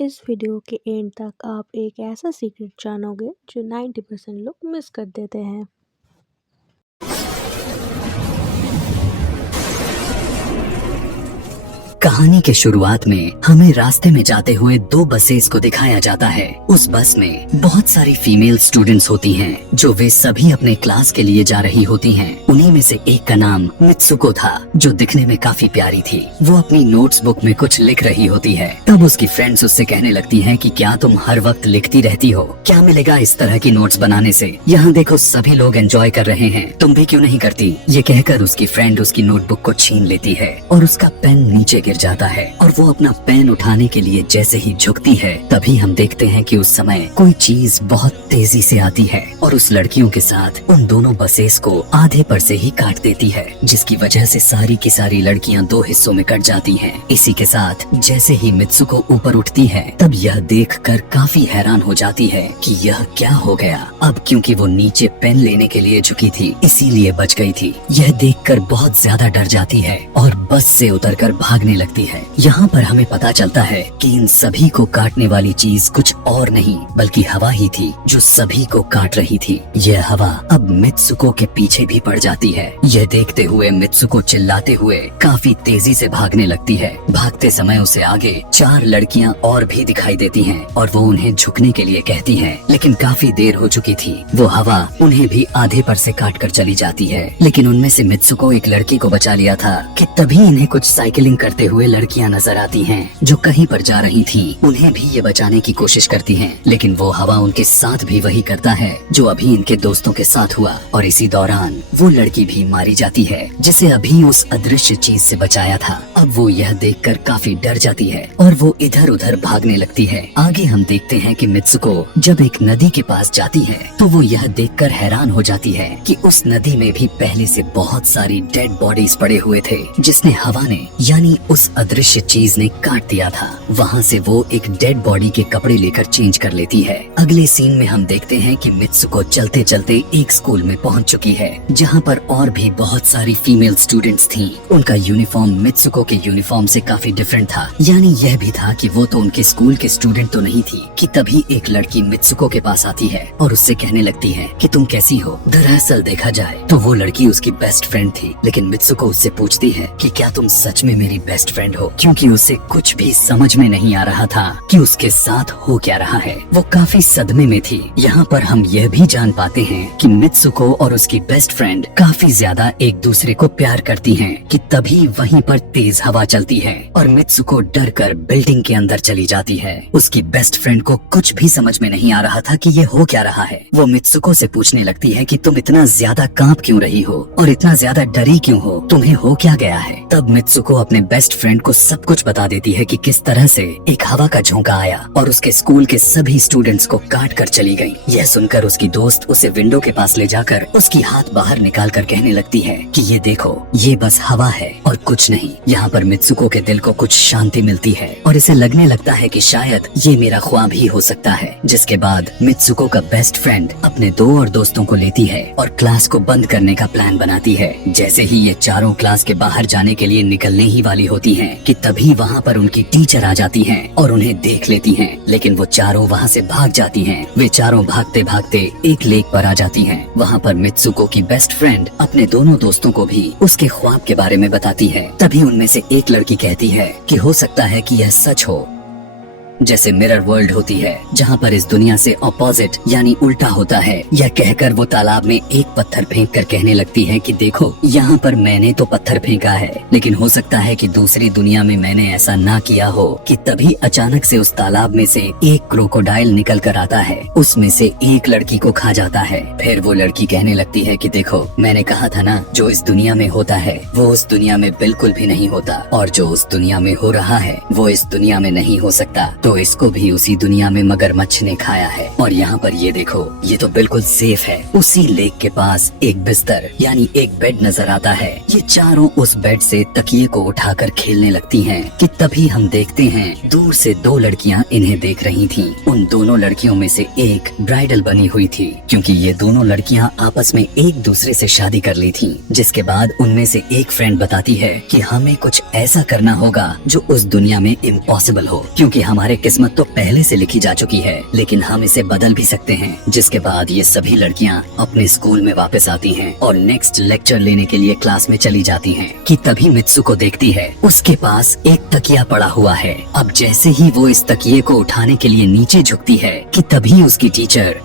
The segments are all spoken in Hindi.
इस वीडियो के एंड तक आप एक ऐसा सीक्रेट जानोगे जो 90% लोग मिस कर देते हैं। कहानी के शुरुआत में हमें रास्ते में जाते हुए दो बसेस को दिखाया जाता है। उस बस में बहुत सारी फीमेल स्टूडेंट्स होती हैं, जो वे सभी अपने क्लास के लिए जा रही होती हैं। उन्हीं में से एक का नाम मित्सुको था, जो दिखने में काफी प्यारी थी। वो अपनी नोट्स बुक में कुछ लिख रही होती है। तब उसकी फ्रेंड्स उससे कहने लगती हैं कि क्या तुम हर वक्त लिखती रहती हो? क्या मिलेगा इस तरह की नोट्स बनाने से? यहाँ देखो सभी लोग एंजॉय कर रहे हैं, तुम भी क्यों नहीं करती? ये कहकर उसकी फ्रेंड उसकी नोटबुक को छीन लेती है और उसका पेन नीचे गिर जाता है और वो अपना पेन उठाने के लिए जैसे ही झुकती है, तभी हम देखते हैं कि उस समय कोई चीज बहुत तेजी से आती है और उस लड़कियों के साथ उन दोनों बसेस को आधे पर से ही काट देती है, जिसकी वजह से सारी की सारी लड़कियां दो हिस्सों में कट जाती हैं। इसी के साथ जैसे ही मित्सुको ऊपर उठती है, तब यह देखकर काफी हैरान हो जाती है कि यह क्या हो गया। अब क्योंकि वो नीचे पेन लेने के लिए झुकी थी, इसीलिए बच गई थी। यह देखकर बहुत ज्यादा डर जाती है और बस से उतरकर भागने लगती है। यहाँ पर हमें पता चलता है कि इन सभी को काटने वाली चीज कुछ और नहीं बल्कि हवा ही थी, जो सभी को काट रही थी। यह हवा अब मित्सुको के पीछे भी पड़ जाती है। यह देखते हुए मित्सुको चिल्लाते हुए काफी तेजी से भागने लगती है। भागते समय उसे आगे चार लड़कियां और भी दिखाई देती हैं और वो उन्हें झुकने के लिए कहती हैं, लेकिन काफी देर हो चुकी थी। वो हवा उन्हें भी आधे पर से काट कर चली जाती है। लेकिन उनमें से मित्सुको एक लड़की को बचा लिया था कि तभी इन्हें कुछ साइकिलिंग करते हुए लड़कियां नजर आती हैं, जो कहीं पर जा रही थी। उन्हें भी ये बचाने की कोशिश करती हैं, लेकिन वो हवा उनके साथ भी वही करता है जो अभी इनके दोस्तों के साथ हुआ और इसी दौरान वो लड़की भी मारी जाती है, जिसे अभी उस अदृश्य चीज से बचाया था। अब वो यह देखकर काफी डर जाती है और वो इधर उधर भागने लगती है। आगे हम देखते हैं कि मित्सुको जब एक नदी के पास जाती है, तो वो यह देखकर हैरान हो जाती है कि उस नदी में भी पहले से बहुत सारी डेड बॉडीज पड़े हुए थे, जिसने हवा ने यानी उस अदृश्य चीज ने काट दिया था। वहाँ से वो एक डेड बॉडी के कपड़े लेकर चेंज कर लेती है। अगले सीन में हम देखते हैं कि मित्सुको चलते चलते एक स्कूल में पहुँच चुकी है, जहाँ पर और भी बहुत सारी फीमेल स्टूडेंट्स थीं। उनका यूनिफॉर्म मित्सुको के यूनिफॉर्म से काफी डिफरेंट था। यानी यह भी था कि वो तो उनके स्कूल के स्टूडेंट तो नहीं थी कि तभी एक लड़की मित्सुको के पास आती है और उससे कहने लगती है कि तुम कैसी हो। दरअसल देखा जाए तो वो लड़की उसकी बेस्ट फ्रेंड थी, लेकिन मित्सुको उससे पूछती है कि क्या तुम सच में मेरी बेस्ट फ्रेंड हो, क्योंकि उसे कुछ भी समझ में नहीं आ रहा था कि उसके साथ हो क्या रहा है। वो काफी सदमे में थी। यहाँ पर हम यह भी जान पाते हैं कि मित्सुको और उसकी बेस्ट फ्रेंड काफी ज्यादा एक दूसरे को प्यार करती हैं कि तभी वहीं पर तेज हवा चलती है और मित्सुको डर कर बिल्डिंग के अंदर चली जाती है। उसकी बेस्ट फ्रेंड को कुछ भी समझ में नहीं आ रहा था कि ये हो क्या रहा है। वो मित्सुको से पूछने लगती है कि तुम इतना ज्यादा कांप क्यों रही हो और इतना ज्यादा डरी क्यों हो, तुम्हें हो क्या गया है। तब मित्सुको अपने बेस्ट फ्रेंड को सब कुछ बता देती है कि किस तरह से एक हवा का झोंका आया और उसके स्कूल के सभी स्टूडेंट्स को काट कर चली गई। यह सुनकर उसकी दोस्त उसे विंडो के पास ले जाकर उसकी हाथ बाहर निकाल कर कहने लगती है कि ये देखो, ये बस हवा है और कुछ नहीं। यहाँ पर मित्सुको के दिल को कुछ शांति मिलती है और इसे लगने लगता है कि शायद ये मेरा ख्वाब ही हो सकता है। जिसके बाद मित्सुको का बेस्ट फ्रेंड अपने दो और दोस्तों को लेती है और क्लास को बंद करने का प्लान बनाती है। जैसे ही ये चारों क्लास के बाहर जाने के लिए निकलने ही वाली होती हैं कि तभी वहाँ पर उनकी टीचर आ जाती हैं और उन्हें देख लेती हैं, लेकिन वो चारों वहाँ से भाग जाती हैं। वे चारों भागते भागते एक लेक पर आ जाती हैं। वहाँ पर मित्सुको की बेस्ट फ्रेंड अपने दोनों दोस्तों को भी उसके ख्वाब के बारे में बताती है। तभी उनमें से एक लड़की कहती है कि हो सकता है कि यह सच हो, जैसे मिरर वर्ल्ड होती है जहाँ पर इस दुनिया से ऑपोजिट यानी उल्टा होता है। यह कहकर वो तालाब में एक पत्थर फेंक कर कहने लगती है कि देखो, यहाँ पर मैंने तो पत्थर फेंका है, लेकिन हो सकता है कि दूसरी दुनिया में मैंने ऐसा ना किया हो। कि तभी अचानक से उस तालाब में से एक क्रोकोडाइल निकल कर आता है, उसमें से एक लड़की को खा जाता है। फिर वो लड़की कहने लगती है कि देखो, मैंने कहा था ना, जो इस दुनिया में होता है वो उस दुनिया में बिल्कुल भी नहीं होता, और जो उस दुनिया में हो रहा है वो इस दुनिया में नहीं हो सकता। तो इसको भी उसी दुनिया में मगरमच्छ ने खाया है। और यहाँ पर ये देखो, ये तो बिल्कुल सेफ है। उसी लेक के पास एक बिस्तर यानी एक बेड नजर आता है। ये चारों उस बेड से तकिए को उठाकर खेलने लगती हैं कि तभी हम देखते हैं दूर से दो लड़कियां इन्हें देख रही थीं। उन दोनों लड़कियों में से एक ब्राइडल बनी हुई थी, क्योंकि ये दोनों लड़कियां आपस में एक दूसरे से शादी कर ली थीं। जिसके बाद उनमें से एक फ्रेंड बताती है कि हमें कुछ ऐसा करना होगा जो उस दुनिया में इम्पॉसिबल हो, क्योंकि हमारे तुम्हारी किस्मत तो पहले से लिखी जा चुकी है, लेकिन हम इसे बदल भी सकते हैं। जिसके बाद ये सभी लड़कियां अपने स्कूल में वापस आती हैं और नेक्स्ट लेक्चर लेने के लिए क्लास में चली जाती हैं कि तभी मित्सुको देखती है उसके पास एक तकिया पड़ा हुआ है। अब जैसे ही वो इस तकिए को उठाने के लिए नीचे झुकती है कि तभी उसकी टीचर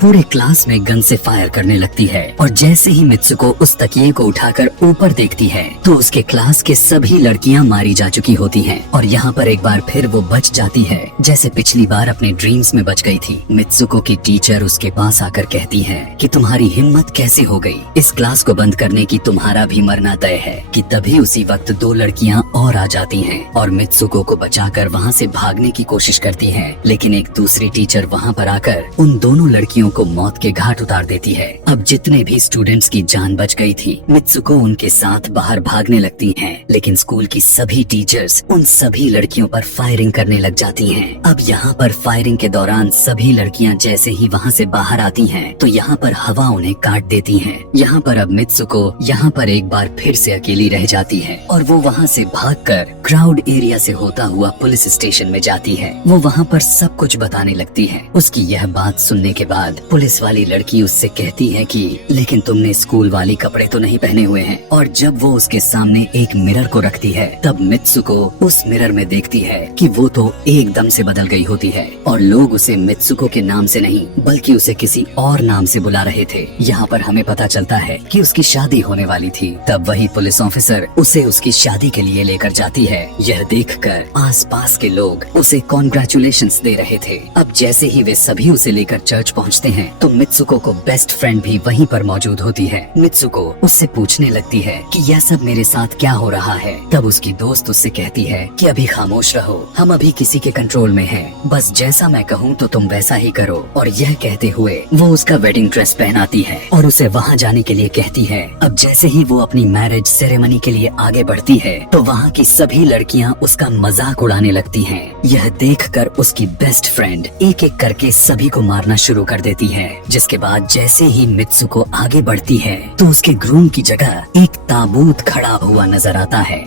पूरे क्लास में गन से फायर करने लगती है और जैसे ही मित्सुको उस तकिए को उठाकर ऊपर देखती है तो उसके क्लास के सभी लड़कियां मारी जा चुकी होती हैं और यहाँ पर एक बार फिर वो बच जाती है जैसे पिछली बार अपने ड्रीम्स में बच गई थी। मित्सुको की टीचर उसके पास आकर कहती है कि तुम्हारी हिम्मत कैसे हो गई, इस क्लास को बंद करने की तुम्हारा भी मरना तय है। कि तभी उसी वक्त दो लड़कियां और आ जाती हैं और मित्सुको को बचाकर वहाँ से भागने की कोशिश करती है, लेकिन एक दूसरी टीचर वहाँ पर आकर उन दोनों लड़कियों को मौत के घाट उतार देती है। अब जितने भी स्टूडेंट्स की जान बच गई थी, मित्सुको उनके साथ बाहर भागने लगती हैं, लेकिन स्कूल की सभी टीचर्स उन सभी लड़कियों पर फायरिंग करने लग जाती हैं। अब यहाँ पर फायरिंग के दौरान सभी लड़कियाँ जैसे ही वहाँ से बाहर आती हैं, तो यहाँ पर हवा उन्हें काट देती है। यहाँ पर अब मित्सुको यहाँ पर एक बार फिर से अकेली रह जाती है और वो वहाँ से भागकर क्राउड एरिया से होता हुआ पुलिस स्टेशन में जाती है। वो वहाँ पर सब कुछ बताने लगती है। उसकी यह बात सुनने के बाद पुलिस वाली लड़की उससे कहती है कि लेकिन तुमने स्कूल वाली कपड़े तो नहीं पहने हुए हैं। और जब वो उसके सामने एक मिरर को रखती है तब मित्सुको उस मिरर में देखती है कि वो तो एकदम से बदल गई होती है और लोग उसे मित्सुको के नाम से नहीं बल्कि उसे किसी और नाम से बुला रहे थे। यहाँ पर हमें पता चलता है कि उसकी शादी होने वाली थी। तब वही पुलिस ऑफिसर उसे उसकी शादी के लिए लेकर जाती है। यह देखकर आसपास के लोग उसे कॉन्ग्रेचुलेशंस दे रहे थे। अब जैसे ही वे सभी उसे लेकर चर्च पहुँचते हैं तो मित्सुको को बेस्ट फ्रेंड भी वहीं पर मौजूद होती है। मित्सुको उससे पूछने लगती है कि यह सब मेरे साथ क्या हो रहा है। तब उसकी दोस्त उससे कहती है कि अभी खामोश रहो, हम अभी किसी के कंट्रोल में हैं। बस जैसा मैं कहूँ तो तुम वैसा ही करो। और यह कहते हुए वो उसका वेडिंग ड्रेस पहनाती है और उसे वहाँ जाने के लिए कहती है। अब जैसे ही वो अपनी मैरिज सेरेमनी के लिए आगे बढ़ती है तो वहाँ की सभी लड़कियाँ उसका मजाक उड़ाने लगती हैं। यह देखकर उसकी बेस्ट फ्रेंड एक एक करके सभी को मारना शुरू कर देती है। जिसके बाद जैसे ही मित्सुको आगे बढ़ती है तो उसके ग्रूम की जगह एक ताबूत खड़ा हुआ नजर आता है।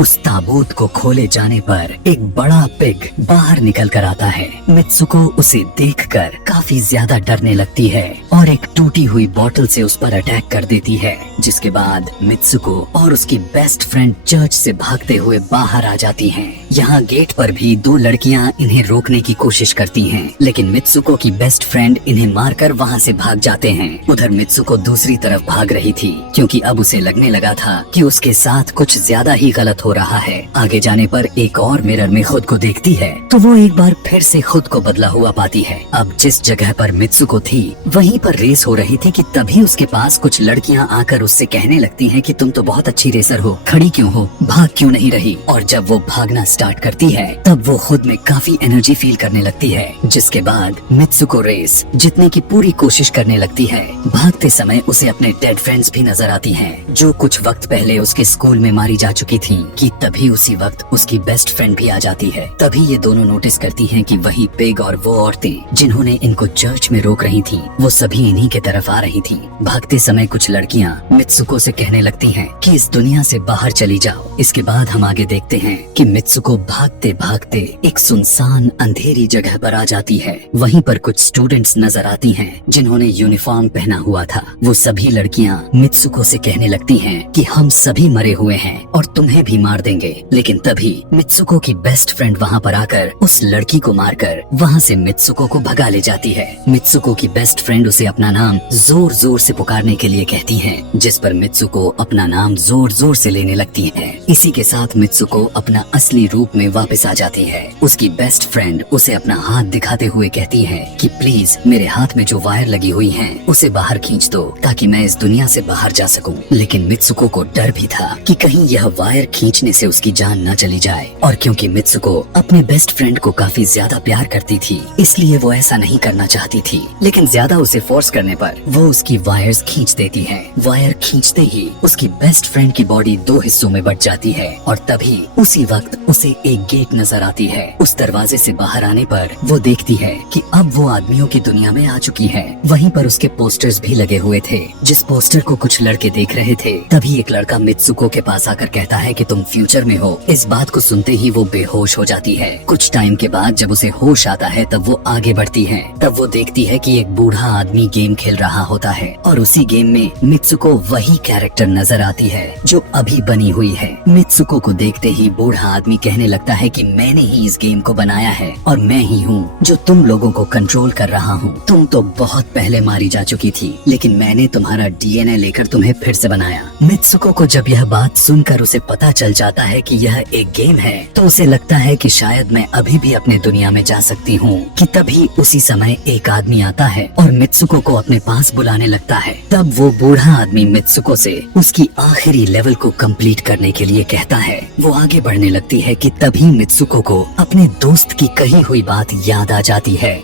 उस ताबूत को खोले जाने पर एक बड़ा पिग बाहर निकल कर आता है। मित्सुको उसे देखकर काफी ज्यादा डरने लगती है और एक टूटी हुई बोतल से उस पर अटैक कर देती है। जिसके बाद मित्सुको और उसकी बेस्ट फ्रेंड चर्च से भागते हुए बाहर आ जाती हैं। यहाँ गेट पर भी दो लड़कियाँ इन्हें रोकने की कोशिश करती हैं, लेकिन मित्सुको की बेस्ट फ्रेंड इन्हें मारकर वहाँ से भाग जाते हैं। उधर मित्सुको दूसरी तरफ भाग रही थी क्योंकि अब उसे लगने लगा था कि उसके साथ कुछ ज्यादा ही गलत हो रहा है। आगे जाने पर एक और मिरर में खुद को देखती है तो वो एक बार फिर से खुद को बदला हुआ पाती है। अब जिस जगह पर मित्सुको थी वहीं पर रेस हो रही थी कि तभी उसके पास कुछ लड़कियां आकर उससे कहने लगती हैं कि तुम तो बहुत अच्छी रेसर हो, खड़ी क्यों हो, भाग क्यों नहीं रही। और जब वो भागना स्टार्ट करती है तब वो खुद में काफी एनर्जी फील करने लगती है। जिसके बाद मित्सुको रेस जीतने की पूरी कोशिश करने लगती है। भागते समय उसे अपने डेड फ्रेंड्स भी नजर आती हैं जो कुछ वक्त पहले उसके स्कूल में मारी जा चुकी थी। कि तभी उसी वक्त उसकी बेस्ट फ्रेंड भी आ जाती है। तभी ये दोनों नोटिस करती हैं कि वही पिग और वो औरतें जिन्होंने इनको चर्च में रोक रही थी वो सभी इन्हीं के तरफ आ रही थी। भागते समय कुछ लड़कियां मित्सुको से कहने लगती हैं कि इस दुनिया से बाहर चली जाओ। इसके बाद हम आगे देखते हैं कि मित्सुको भागते भागते एक सुनसान अंधेरी जगह पर आ जाती है। वहीं पर कुछ स्टूडेंट्स नजर आती हैं जिन्होंने यूनिफॉर्म पहना हुआ था। वो सभी लड़कियां मित्सुको से कहने लगती हैं कि हम सभी मरे हुए हैं और तुम्हें भी मार देंगे। लेकिन तभी मित्सुको की बेस्ट फ्रेंड वहाँ पर आकर उस लड़की को मारकर वहाँ से मित्सुको को भगा ले जाती है। मित्सुको की बेस्ट फ्रेंड उसे अपना नाम जोर जोर से पुकारने के लिए कहती है, जिस पर मित्सुको अपना नाम जोर जोर से लेने लगती है। इसी के साथ मित्सुको अपना असली रूप में वापस आ जाती है। उसकी बेस्ट फ्रेंड उसे अपना हाथ दिखाते हुए कहती है कि प्लीज मेरे हाथ में जो वायर लगी हुई है उसे बाहर खींच दो ताकि मैं इस दुनिया से बाहर जा सकूं। लेकिन मित्सुको को डर भी था कि कहीं यह वायर खींचने से उसकी जान न चली जाए। और क्योंकि मित्सुको अपने बेस्ट फ्रेंड को काफी ज्यादा प्यार करती थी इसलिए वो ऐसा नहीं करना चाहती थी, लेकिन ज्यादा उसे फोर्स करने पर वो उसकी वायर्स खींच देती है। वायर खींचते ही उसकी बेस्ट फ्रेंड की बॉडी दो हिस्सों में बट जाती है और तभी उसी वक्त उसे एक गेट नजर आती है। उस दरवाजे से बाहर आने पर वो देखती है कि अब वो आदमियों की दुनिया में आ चुकी है। वहीं पर उसके पोस्टर्स भी लगे हुए थे। जिस पोस्टर को कुछ लड़के देख रहे थे तभी एक लड़का मित्सुको के पास आकर कहता है कि तुम फ्यूचर में हो। इस बात को सुनते ही वो बेहोश हो जाती है। कुछ टाइम के बाद जब उसे होश आता है तब वो आगे बढ़ती है। तब वो देखती है कि एक बूढ़ा आदमी गेम खेल रहा होता है और उसी गेम में मित्सुको वही कैरेक्टर नजर आती है जो अभी बनी हुई है। मित्सुको को देखते ही बूढ़ा आदमी कहने लगता है कि मैंने ही इस गेम को बनाया है और मैं ही हूँ जो तुम लोगों को कंट्रोल कर रहा हूँ। तुम तो बहुत पहले मारी जा चुकी थी, लेकिन मैंने तुम्हारा डीएनए लेकर तुम्हें फिर से बनाया। मित्सुको को जब यह बात सुनकर उसे पता चल जाता है कि यह एक गेम है तो उसे लगता है कि शायद मैं अभी भी अपने दुनिया में जा सकती हूँ कि तभी उसी समय एक आदमी आता है और मित्सुको को अपने पास बुलाने लगता है। तब वो बूढ़ा आदमी मित्सुको से उसकी आखिरी लेवल को कंप्लीट करने के लिए कहता है। वो आगे बढ़ने लगती है कि तभी मित्सुको को अपने दोस्त की कही हुई बात याद आ जाती है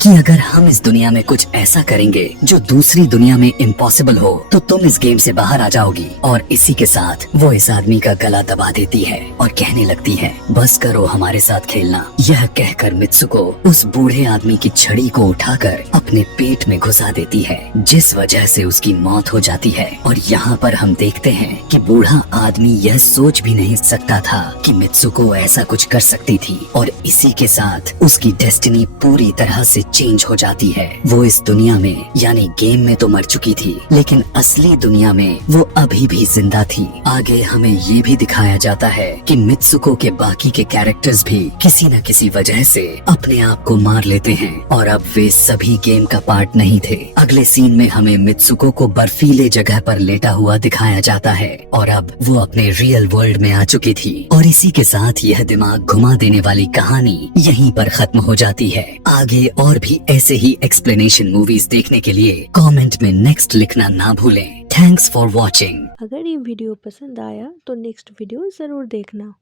कि अगर हम इस दुनिया में कुछ ऐसा करेंगे जो दूसरी दुनिया में इम्पॉसिबल हो तो तुम इस गेम से बाहर आ जाओगी। और इसी के साथ वो इस आदमी का गला दबा देती है और कहने लगती है बस करो हमारे साथ खेलना। यह कहकर मित्सुको उस बूढ़े आदमी की छड़ी को उठाकर अपने पेट में घुसा देती है, जिस वजह से उसकी मौत हो जाती है। और यहाँ पर हम देखते हैं कि बूढ़ा आदमी यह सोच भी नहीं सकता था कि मित्सुको ऐसा कुछ कर सकती थी और इसी के साथ उसकी डेस्टिनी पूरी तरह से चेंज हो जाती है। वो इस दुनिया में यानी गेम में तो मर चुकी थी, लेकिन असली दुनिया में वो अभी भी जिंदा थी। आगे हमें ये भी दिखाया जाता है कि मित्सुको के बाकी के कैरेक्टर्स भी किसी न किसी वजह से अपने आप को मार लेते हैं और अब वे सभी गेम का पार्ट नहीं थे। अगले सीन में हमें मित्सुको को बर्फीले जगह पर लेटा हुआ दिखाया जाता है और अब वो अपने रियल वर्ल्ड में आ चुकी थी। और इसी के साथ यह दिमाग घुमा देने वाली कहानी यहीं पर खत्म हो जाती है। आगे और भी ऐसे ही एक्सप्लेनेशन मूवीज देखने के लिए कमेंट में नेक्स्ट लिखना ना भूलें। Thanks for watching. अगर ये वीडियो पसंद आया तो नेक्स्ट वीडियो ज़रूर देखना।